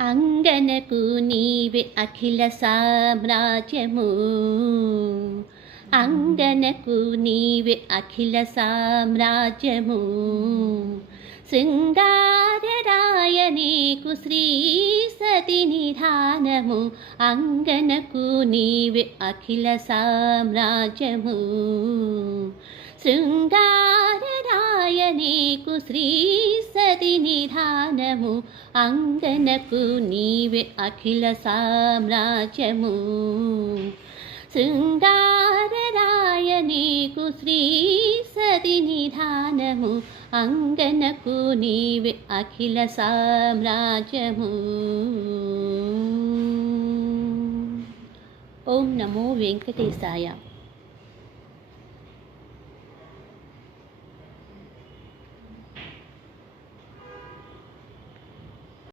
అంగనకు నీవే అఖిల సామ్రాజ్యము, అంగనకు నీవే అఖిల సామ్రాజ్యము. శృంగారరాయ నీకు శ్రీ సతి నిధానము, అంగనకు నీవే అఖిల సామ్రాజ్యము. శృంగారరాయ నీకు శ్రీ సతి నిధానము, అంగనకు నీవే అఖిల సామ్రాజ్యము. శృంగారరాయ నీకు శ్రీ సతి నిధానము, అంగనకు నీవే అఖిల సామ్రాజ్యము. ఓం నమో వెంకటేశాయ.